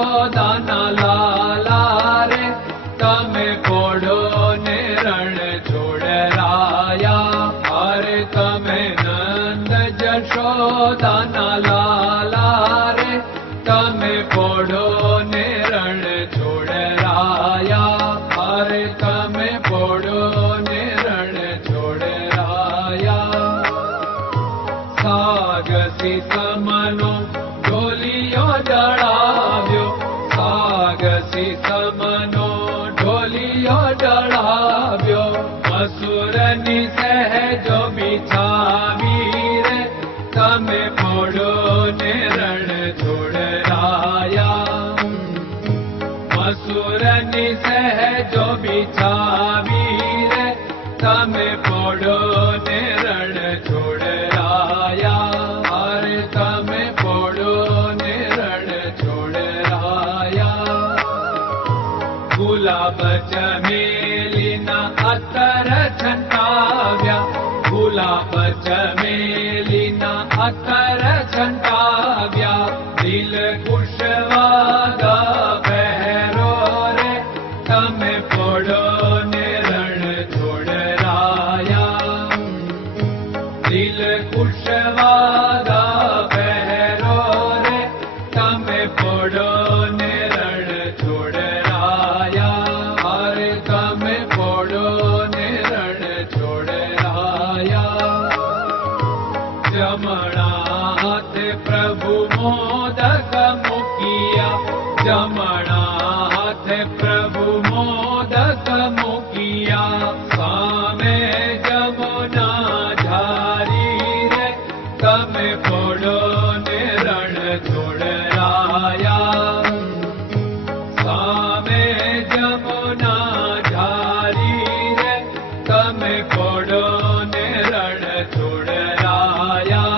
જશોદાના લાલા રે તમે પોડો ને રણ છોડરાયા. અરે તમે નંદ જશોદાના લાલા રે તમે પોડો ને રણ છોડરાયા. અરે તમે પોડો ને રણ છોડરાયા. સાગસી સમનો ઢોલિયો ડળાવ્યો, સાગસી સમનો ઢોલિયો ડળાવ્યો. મસૂરની સહેજો બિછાવી રે તમે પોડો ને રણ છોડરાયા. મસૂરની સહેજો બિછાવી રે તમે પોડો ને રણ છોડરાયા. અરે તમે પોડો ને રણ છોડરાયા. ગુલાબ ચમેલીના અત્તર છંટાવ્યા, ગુલાબ ચમેલીના અત્તર છંટાવ્યા. દિલ કુશવાદા પહેરો રે તમે પોડો ને રણ છોડરાયા. દિલ કુશવાદા પહેરો રે તમે પોડો ને રણ છોડરાયા. અરે તમે પોડો ને રણ છોડરાયા. જમણા હાથે પ્રભુ મોદક મૂકિયા, જમણા હાથે પ્રભુ મોદક મૂકિયા. સામે જમુના ઝારી રે તમે પોડો ને રણ છોડરાયા. સામે જમુના ઝારી રે તમે પોડો ને રણ છોડરાયા.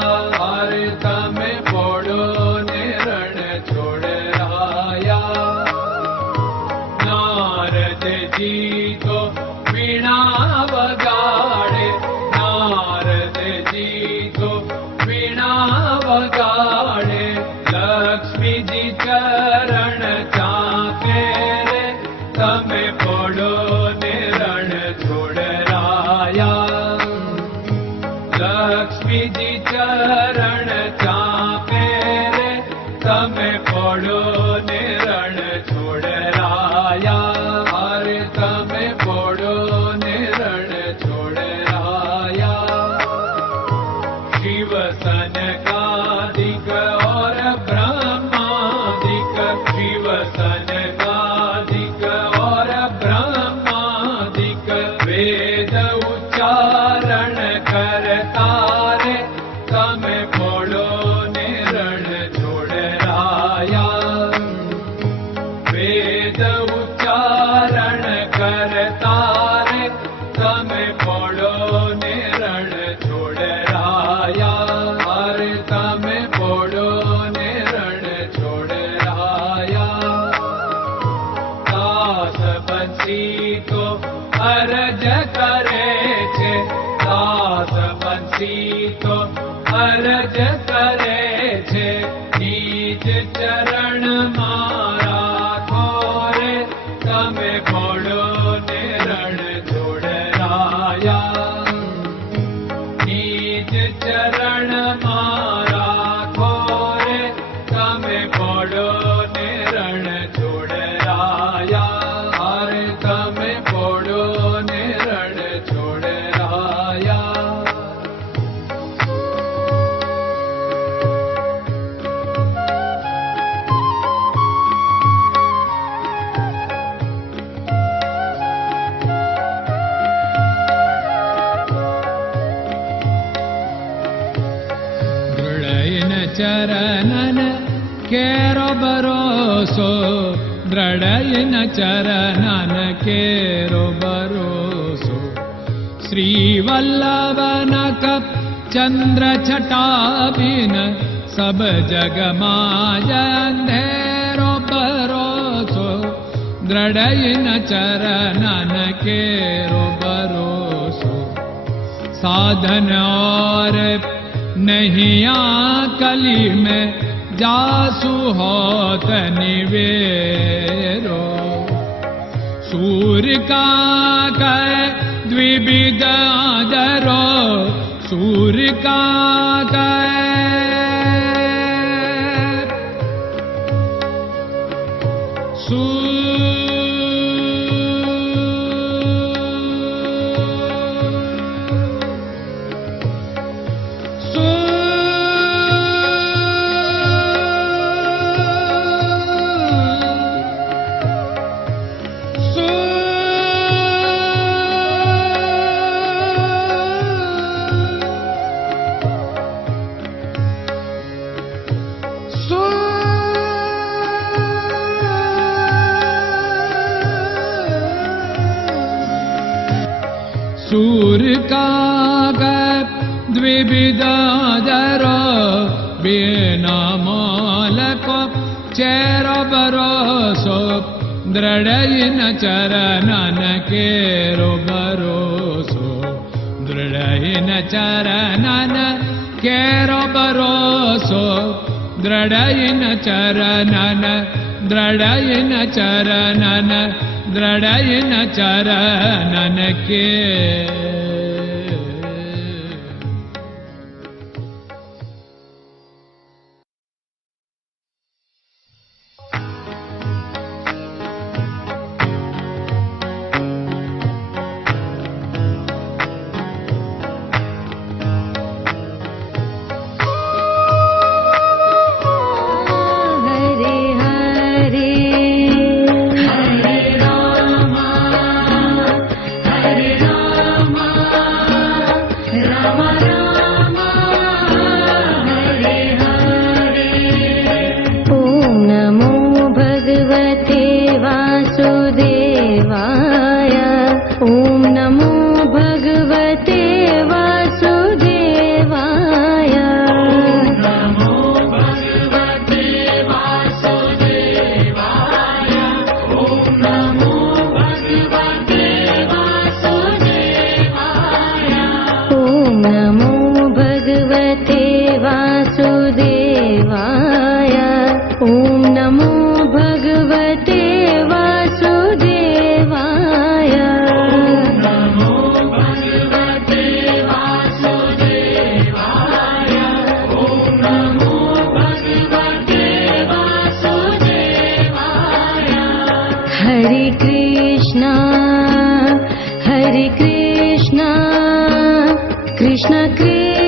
અરે તમે પોડો ને રણ છોડરાયા. નારદજી તો વીણા વગાડે, નારદજી તો વીણા વગાડે. લક્ષ્મીજી ચરણ ચાકે રે તમે પોડો ને રણ છોડરાયા. લક્ષ્મીજી ચરણ ચાપે રે તમે પોડો ને રણ છોડરાયા. અરે તમે પોડો ને રણ છોડરાયા. શિવ સનકાદિક और ब्रह्मादिक, शिव सनकादिक और ब्रह्मादिक. वेद उच्चारण करता रे તમે પોડો ને રણ છોડરાયા. વેદ ઉચ્ચારણ કરતા રે તમે પોડો ને રણ છોડરાયા. અરે તમે પોડો ને રણ છોડરાયા. દાસ બંસી તો અરજ કરે છે, દાસ બંસી તો અરજ કરે છે. નીચ ચરણ મારા ખોરે તમે પોડો ને રણ છોડરાયા. નીચ ચરણ મારા ખોરે તમે પોડો ને રણ છોડરાયા. અરે તમે પોડો ને રણ છોડરાયા. ચરણન કેરો ભરોસો, દ્રઢયન ચરણન કેરો ભરોસો. શ્રી વલ્લભન કપ ચંદ્ર છટાબિન સબ જગમાં અંધેરો ભરોસો. દ્રઢયન ચરણન કેરો ભરોસો. साधन और नहीं कली में जासु होत निवेरो। सूर्य का कै द्विविध आदरो, सूर्य का सूर्य का द्विविधादरो, बिना मोल को चेर भरोसो, दृढ़ चरणन केरो भरोसो, दृढ़ चरणन केरो भरोसो, दृढ़ चरणन, दृढ़ चरणन, दृढ़ चरणन के। Krishna Krishna